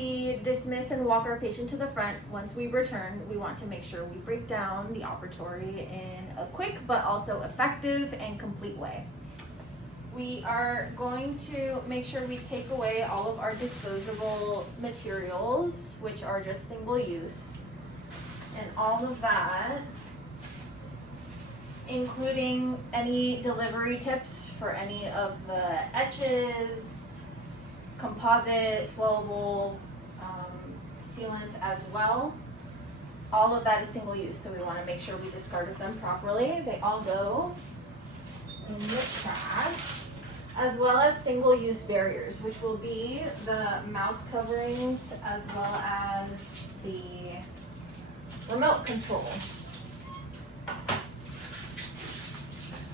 we dismiss and walk our patient to the front, once we return, we want to make sure we break down the operatory in a quick but also effective and complete way. We are going to make sure we take away all of our disposable materials, which are just single use, and all of that, including any delivery tips for any of the etches, composite, flowable sealants as well. All of that is single use, so we want to make sure we discarded them properly. They all go in the trash, as well as single use barriers, which will be the mouse coverings as well as the remote control.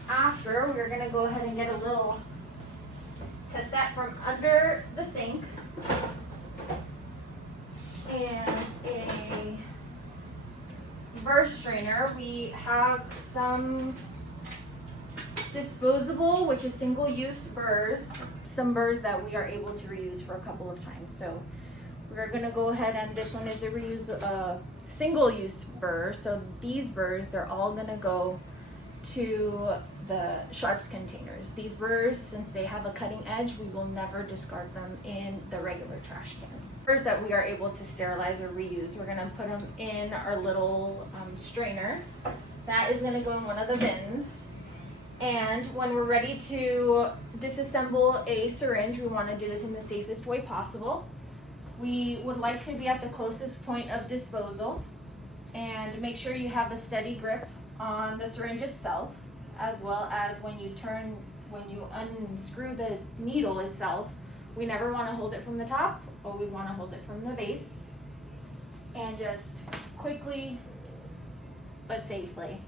After, we're going to go ahead and get a little cassette from under the sink and a burr strainer. We have some disposable, which is single use burrs, some burrs that we are able to reuse for a couple of times. So we're going to go ahead, and this one is a single use burr. So these burrs, they're all going to go to the sharps containers. These burrs, since they have a cutting edge, we will never discard them in the regular trash can. Burrs that we are able to sterilize or reuse, we're going to put them in our little strainer. That is going to go in one of the bins. And when we're ready to disassemble a syringe, we want to do this in the safest way possible. We would like to be at the closest point of disposal and make sure you have a steady grip on the syringe itself, as well as when you unscrew the needle itself. We never want to hold it from the top, or we want to hold it from the base, and just quickly but safely.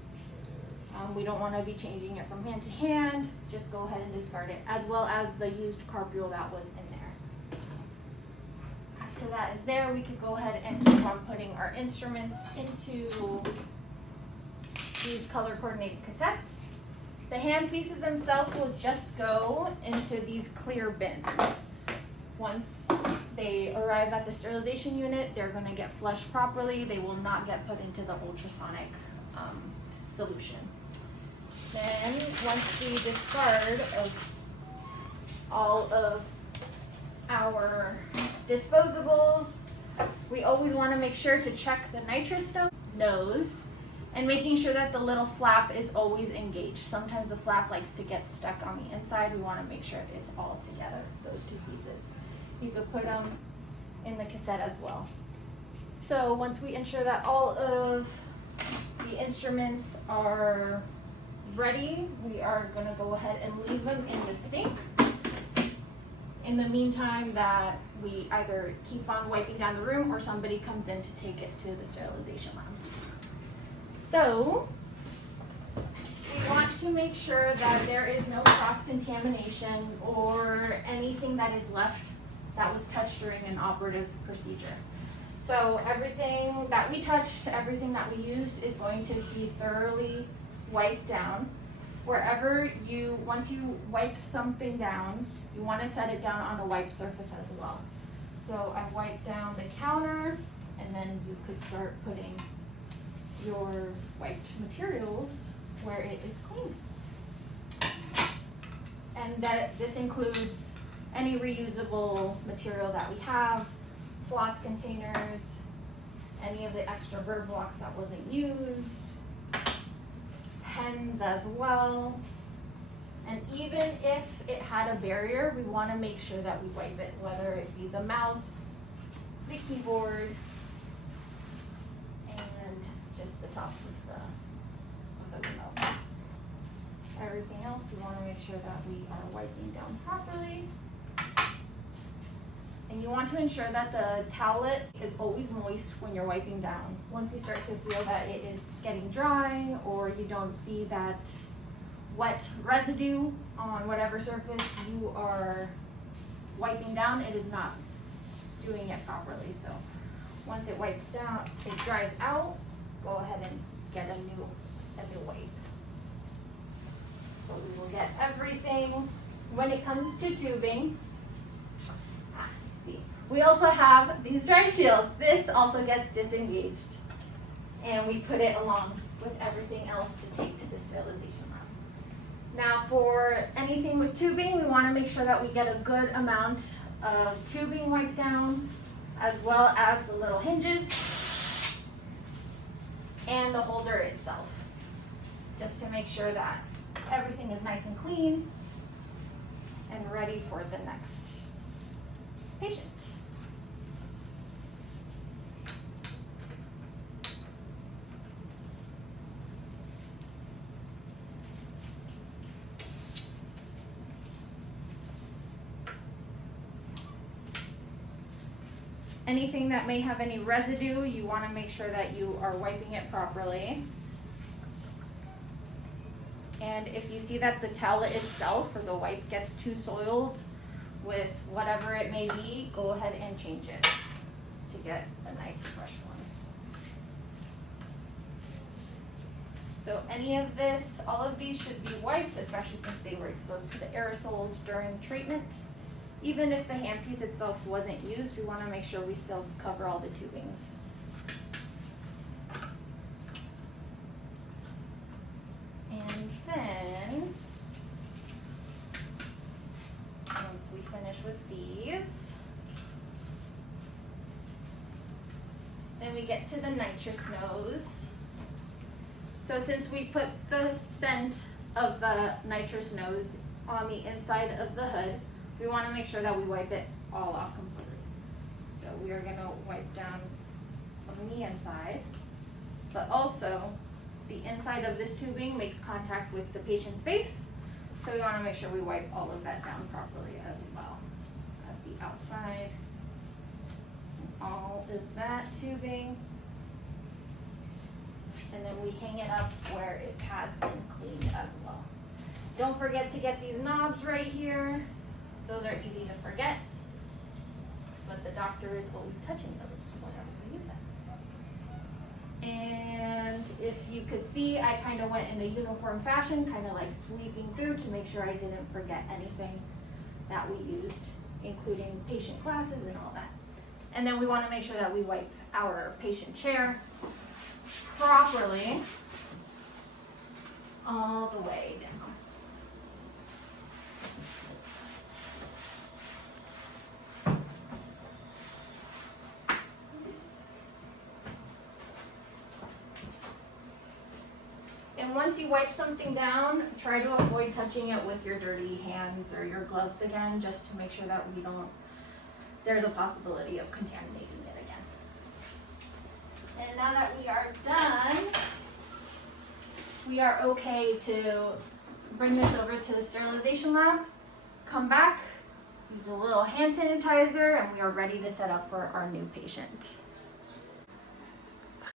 We don't want to be changing it from hand to hand. Just go ahead and discard it, as well as the used carpule that was in there. After that is there, we could go ahead and keep on putting our instruments into these color coordinated cassettes. The hand pieces themselves will just go into these clear bins. Once they arrive at the sterilization unit, they're going to get flushed properly. They will not get put into the ultrasonic solution. Then once we discard all of our disposables, we always want to make sure to check the nitrous nose and making sure that the little flap is always engaged. Sometimes the flap likes to get stuck on the inside. We want to make sure it's all together, those two pieces. You could put them in the cassette as well. So once we ensure that all of the instruments are ready, we are going to go ahead and leave them in the sink. In the meantime, that we either keep on wiping down the room or somebody comes in to take it to the sterilization lab. So we want to make sure that there is no cross-contamination or anything that is left that was touched during an operative procedure. So everything that we touched, everything that we used is going to be thoroughly wiped down. Once you wipe something down, you want to set it down on a wiped surface as well. So I wiped down the counter, and then you could start putting your wiped materials where it is clean. And this includes any reusable material that we have, floss containers, any of the extra bird blocks that wasn't used, pens as well. And even if it had a barrier, we want to make sure that we wipe it, whether it be the mouse, the keyboard, and just the top of the remote. Everything else, we want to make sure that we are wiping down properly. And you want to ensure that the towelette is always moist when you're wiping down. Once you start to feel that it is getting dry, or you don't see that wet residue on whatever surface you are wiping down, it is not doing it properly. So once it wipes down, it dries out, go ahead and get a new wipe. So we will get everything. When it comes to tubing, We also have these dry shields. This also gets disengaged. And we put it along with everything else to take to the sterilization lab. Now for anything with tubing, we want to make sure that we get a good amount of tubing wiped down, as well as the little hinges and the holder itself, just to make sure that everything is nice and clean and ready for the next patient. Anything that may have any residue, you want to make sure that you are wiping it properly. And if you see that the towel itself or the wipe gets too soiled with whatever it may be, go ahead and change it to get a nice fresh one. So any of this, all of these should be wiped, especially since they were exposed to the aerosols during treatment. Even if the handpiece itself wasn't used, we want to make sure we still cover all the tubings. And then, once we finish with these, then we get to the nitrous nose. So since we put the scent of the nitrous nose on the inside of the hood, we want to make sure that we wipe it all off completely. So we are going to wipe down on the inside, but also the inside of this tubing makes contact with the patient's face. So we want to make sure we wipe all of that down properly as well as the outside. And all of that tubing. And then we hang it up where it has been cleaned as well. Don't forget to get these knobs right here. Those are easy to forget, but the doctor is always touching those whenever we use them. And if you could see, I kind of went in a uniform fashion, kind of like sweeping through to make sure I didn't forget anything that we used, including patient glasses and all that. And then we want to make sure that we wipe our patient chair properly all the way down. And once you wipe something down, try to avoid touching it with your dirty hands or your gloves again, just to make sure that there's a possibility of contaminating it again. And now that we are done, we are okay to bring this over to the sterilization lab, come back, use a little hand sanitizer, and we are ready to set up for our new patient.